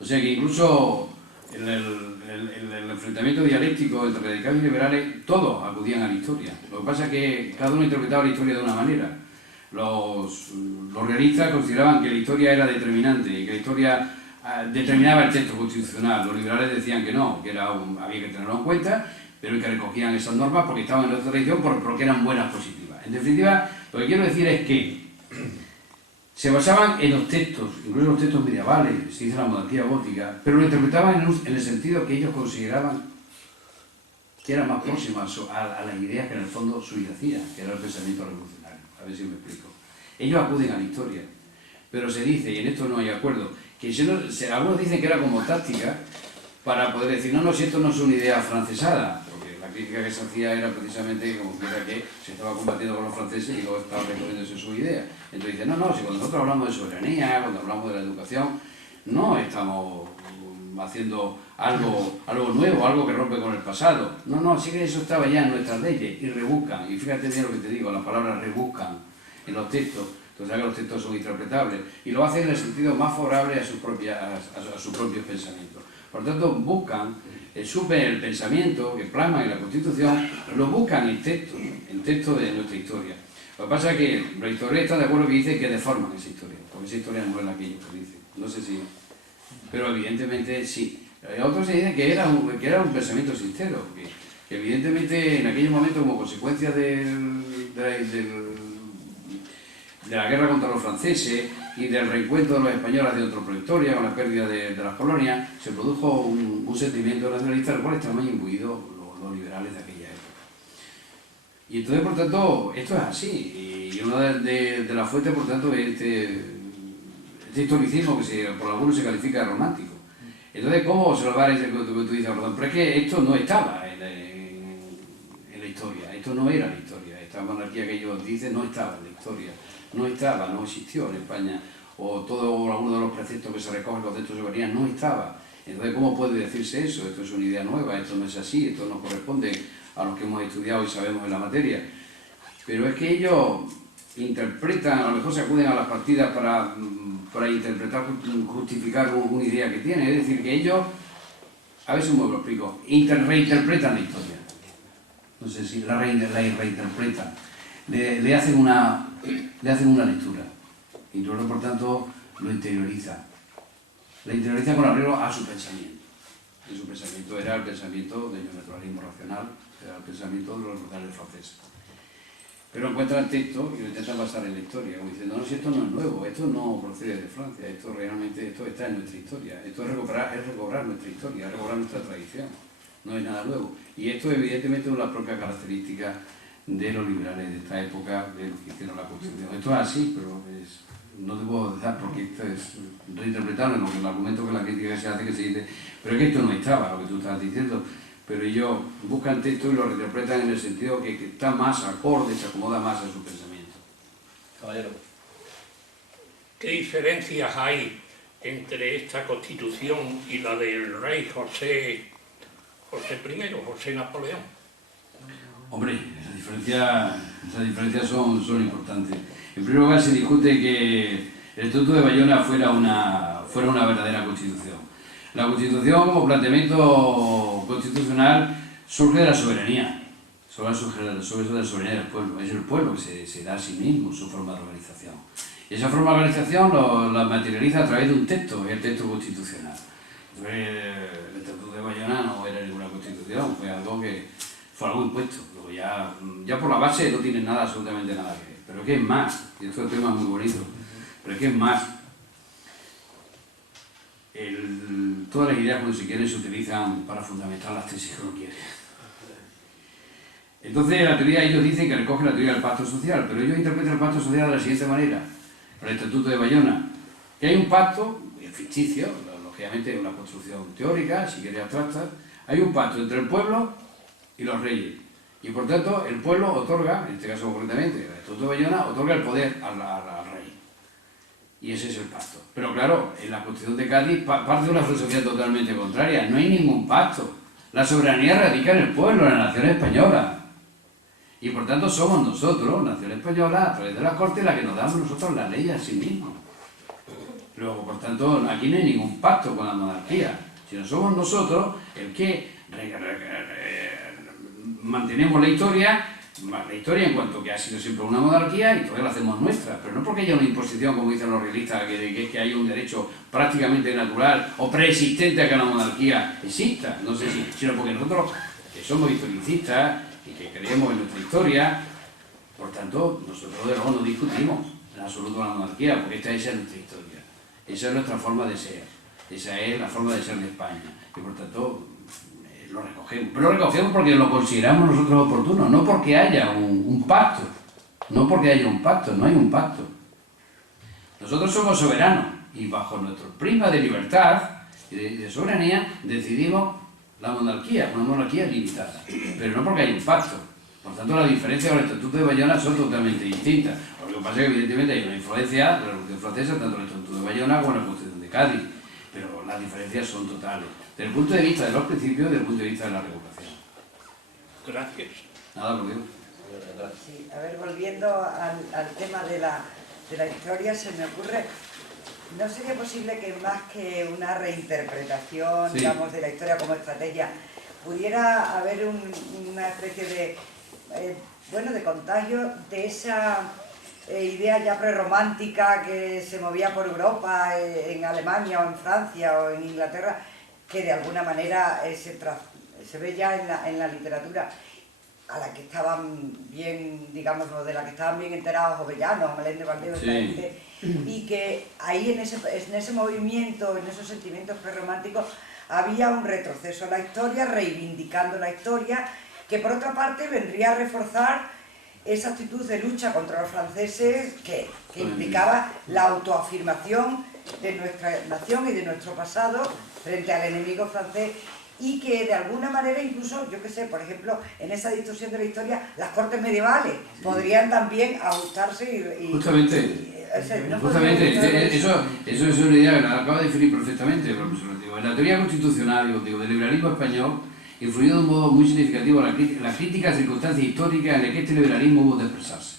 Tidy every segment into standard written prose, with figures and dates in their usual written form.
O sea que incluso en el enfrentamiento dialéctico entre radicales y liberales, todos acudían a la historia. Lo que pasa es que cada uno interpretaba la historia de una manera. Los realistas consideraban que la historia era determinante y que la historia determinaba el texto constitucional. Los liberales decían que no, que había que tenerlo en cuenta, pero que recogían esas normas porque estaban en nuestra tradición, porque eran buenas, positivas. En definitiva, lo que quiero decir es que se basaban en los textos, incluso los textos medievales, se dice la monarquía gótica, pero lo interpretaban en el sentido que ellos consideraban que era más próximo a las ideas que en el fondo subyacían, que era el pensamiento revolucionario. A ver si me explico. Ellos acuden a la historia, pero se dice, y en esto no hay acuerdo, que algunos dicen que era como táctica para poder decir, no, si esto no es una idea francesada, porque la crítica que se hacía era precisamente como que se estaba combatiendo con los franceses y luego estaba recogiéndose su idea. Entonces dicen, no, si cuando nosotros hablamos de soberanía, cuando hablamos de la educación, no estamos haciendo algo nuevo, algo que rompe con el pasado. No, sí que eso estaba ya en nuestras leyes y rebuscan. Y fíjate bien lo que te digo, las palabras rebuscan en los textos. Entonces, que los textos son interpretables y lo hacen en el sentido más favorable a sus propios pensamientos. Por tanto, buscan el pensamiento que plasma en la Constitución, lo buscan en textos de nuestra historia. Lo que pasa es que los historiadores están de acuerdo que dicen que deforman esa historia, porque esa historia no es la que ellos dicen. No sé si... Pero evidentemente sí. Otros se dicen que era un pensamiento sincero, que evidentemente en aquellos momentos, como consecuencia de la guerra contra los franceses y del reencuentro de los españoles de otra pretoria con la pérdida de las colonias, se produjo un sentimiento nacionalista del cual estaban muy imbuidos los liberales de aquella época. Y entonces, por tanto, esto es así. Y una de las fuentes, por tanto, es este historicismo que por algunos se califica de romántico. Entonces, ¿cómo salvar ese que tú dices, perdón? Pero es que esto no estaba en la historia, esto no era la historia. Esta monarquía que ellos dicen no estaba en la historia. No existió en España, o alguno de los preceptos que se recogen los textos de soberanía no estaba. Entonces, ¿cómo puede decirse eso? Esto es una idea nueva, esto no es así, esto no corresponde a los que hemos estudiado y sabemos en la materia. Pero es que ellos interpretan, a lo mejor se acuden a las partidas para interpretar, justificar una idea que tienen. Es decir, que ellos, a ver si me lo explico, reinterpretan la historia. No sé si la reinterpretan. Le hacen una lectura y luego, por tanto, lo interioriza. La interioriza con arreglo a su pensamiento. Y su pensamiento era el pensamiento del naturalismo racional, era el pensamiento de los liberales franceses. Pero encuentran texto y lo intentan basar en la historia, como diciendo, no, si esto no es nuevo, esto no procede de Francia, esto está en nuestra historia, esto es recobrar nuestra historia, es recobrar nuestra tradición, no es nada nuevo. Y esto evidentemente es una propia característica de los liberales de esta época, de los que hicieron la Constitución. Esto es así, pero no te puedo decir porque esto es reinterpretarlo en el argumento que la crítica se hace, que se dice, pero es que esto no estaba, lo que tú estabas diciendo, pero ellos buscan texto y lo reinterpretan en el sentido que está más acorde, se acomoda más a su pensamiento. Caballero. ¿Qué diferencias hay entre esta Constitución y la del rey José I, José Napoleón? Hombre, esas diferencias son importantes. En primer lugar, se discute que el Estatuto de Bayona fuera una verdadera Constitución. La Constitución, como planteamiento constitucional, surge de la soberanía. Surge de la soberanía del pueblo. Es el pueblo que se da a sí mismo su forma de organización. Y esa forma de organización la materializa a través de un texto, el texto constitucional. El Estatuto de Bayona no era ninguna Constitución, fue algo impuesto. Luego ya por la base no tiene absolutamente nada que ver. Pero es que es más, y esto es un tema muy bonito, pero es que es más. Todas las ideas cuando se quieren se utilizan para fundamentar las tesis que uno quiere. Entonces la teoría, ellos dicen que recoge la teoría del pacto social, pero ellos interpretan el pacto social de la siguiente manera, el Estatuto de Bayona, que hay un pacto, ficticio, lógicamente es una construcción teórica, si quiere abstracta, hay un pacto entre el pueblo y los reyes, y por tanto el pueblo otorga, en este caso concretamente, el Estatuto de Bayona, otorga el poder al rey. Y ese es el pacto. Pero claro, en la Constitución de Cádiz parte de una filosofía totalmente contraria. No hay ningún pacto. La soberanía radica en el pueblo, en la nación española. Y por tanto somos nosotros, nación española, a través de las Cortes, la que nos damos nosotros la ley a sí mismos. Luego, por tanto, aquí no hay ningún pacto con la monarquía, sino somos nosotros el que mantenemos la historia en cuanto que ha sido siempre una monarquía y todavía la hacemos nuestra, pero no porque haya una imposición, como dicen los realistas, que haya un derecho prácticamente natural o preexistente a que la monarquía exista, no sé si, sino porque nosotros, que somos historicistas y que creemos en nuestra historia, por tanto, nosotros de luego no discutimos en absoluto la monarquía, porque esa es nuestra historia, esa es nuestra forma de ser, esa es la forma de ser de España, y por tanto lo recogemos. Pero lo recogemos porque lo consideramos nosotros oportuno, no porque haya un pacto, no porque haya un pacto, no hay un pacto. Nosotros somos soberanos y bajo nuestro prisma de libertad y de soberanía decidimos la monarquía, una monarquía limitada, pero no porque haya un pacto. Por tanto, las diferencias con el Estatuto de Bayona son totalmente distintas. Lo que pasa es que evidentemente hay una influencia de la Revolución Francesa, tanto en el Estatuto de Bayona como en la Constitución de Cádiz, pero las diferencias son totales. Desde el punto de vista de los principios y desde el punto de vista de la regulación. Gracias. Nada, por Dios. Sí, a ver, volviendo al tema de la historia, se me ocurre, ¿no sería posible que más que una reinterpretación, sí, digamos, de la historia como estrategia, pudiera haber una especie de, bueno, de contagio de esa idea ya prerromántica que se movía por Europa, en Alemania o en Francia o en Inglaterra, que de alguna manera se ve ya en la literatura, a la que estaban bien, digamos, de la que estaban bien enterados Jovellanos, Meléndez Valdés, sí, y que ahí en ese movimiento, en esos sentimientos prerrománticos, había un retroceso en la historia, reivindicando la historia, que por otra parte vendría a reforzar esa actitud de lucha contra los franceses que implicaba la autoafirmación de nuestra nación y de nuestro pasado frente al enemigo francés, y que de alguna manera incluso, yo qué sé, por ejemplo, en esa distorsión de la historia, las cortes medievales podrían también ajustarse y justamente, ¿no? justamente, eso es una idea que la acaba de definir perfectamente el profesor Antiguo. En la teoría constitucional, digo, del liberalismo español, influyó de un modo muy significativo la crítica a circunstancias históricas en las que este liberalismo hubo de expresarse.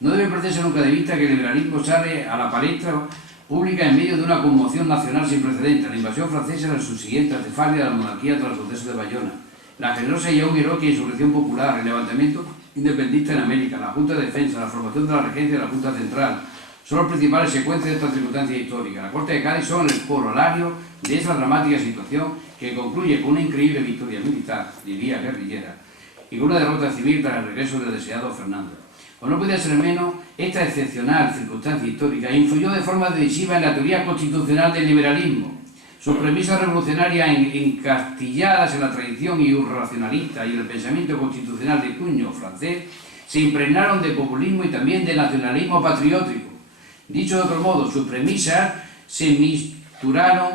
No debe perderse nunca de vista que el liberalismo sale a la palestra pública en medio de una conmoción nacional sin precedentes, la invasión francesa y la subsiguiente acefalía de la monarquía tras el suceso de Bayona, la generosa y aún heroica insurrección popular, el levantamiento independentista en América, la Junta de Defensa, la formación de la Regencia y la Junta Central, son las principales secuencias de estas circunstancias históricas. La Corte de Cádiz son el corolario de esa dramática situación que concluye con una increíble victoria militar, diría guerrillera, y con una derrota civil tras el regreso del deseado Fernando. O no podía ser menos, esta excepcional circunstancia histórica influyó de forma decisiva en la teoría constitucional del liberalismo. Sus premisas revolucionarias encastilladas en la tradición irracionalista y el pensamiento constitucional de cuño francés se impregnaron de populismo y también de nacionalismo patriótico. Dicho de otro modo, sus premisas se misturaron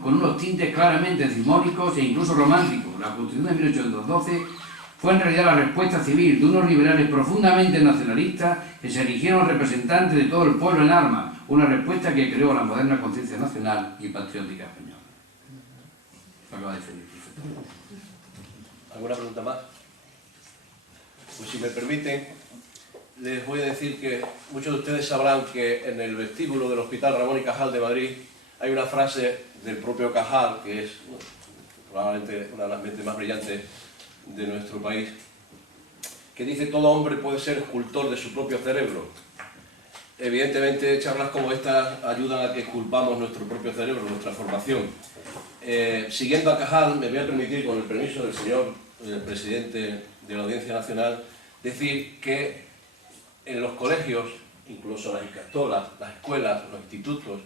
con unos tintes claramente hegemónicos e incluso románticos. La Constitución de 1812 fue en realidad la respuesta civil de unos liberales profundamente nacionalistas que se erigieron representantes de todo el pueblo en armas, una respuesta que creó la moderna conciencia nacional y patriótica española. Lo acaba de definir perfectamente. ¿Alguna pregunta más? Pues si me permiten, les voy a decir que muchos de ustedes sabrán que en el vestíbulo del Hospital Ramón y Cajal de Madrid hay una frase del propio Cajal, que es probablemente una de las mentes más brillantes de nuestro país, que dice: todo hombre puede ser escultor de su propio cerebro. Evidentemente, charlas como estas ayudan a que esculpamos nuestro propio cerebro, nuestra formación. Siguiendo a Cajal, me voy a permitir, con el permiso del señor presidente de la Audiencia Nacional, decir que en los colegios, incluso las escuelas, los institutos,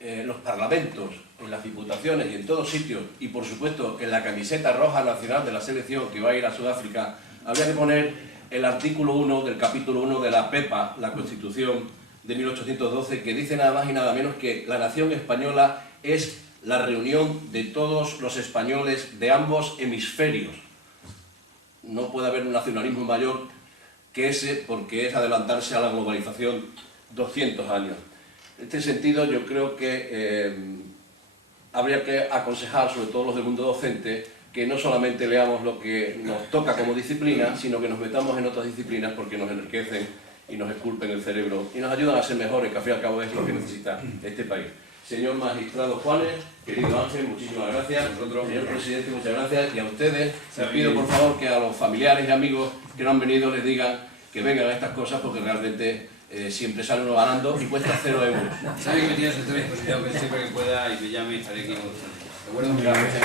los parlamentos, en las diputaciones y en todos sitios, y por supuesto en la camiseta roja nacional de la selección que va a ir a Sudáfrica, habría que poner el artículo 1 del capítulo 1 de la PEPA, la Constitución de 1812, que dice nada más y nada menos que la nación española es la reunión de todos los españoles de ambos hemisferios. No puede haber un nacionalismo mayor que ese, porque es adelantarse a la globalización 200 años. En este sentido, yo creo que habría que aconsejar, sobre todo los del mundo docente, que no solamente leamos lo que nos toca como disciplina, sino que nos metamos en otras disciplinas porque nos enriquecen y nos esculpen el cerebro y nos ayudan a ser mejores, que al fin y al cabo es lo que necesita este país. Señor magistrado Juanes, querido Ángel, muchísimas gracias. Señor presidente, muchas gracias. Y a ustedes, les pido por favor que a los familiares y amigos que no han venido les digan que vengan a estas cosas, porque realmente siempre sale uno ganando y cuesta 0 euros. Sabe que me tiene su disposición, que siempre que pueda y me llame estaré aquí con ustedes. ¿De acuerdo? Gracias.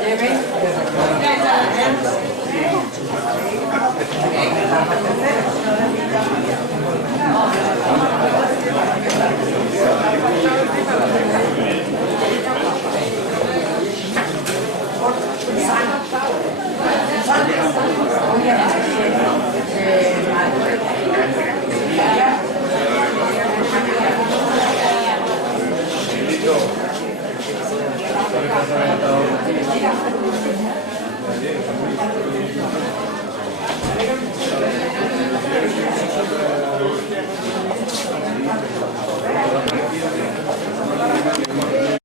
Lleven.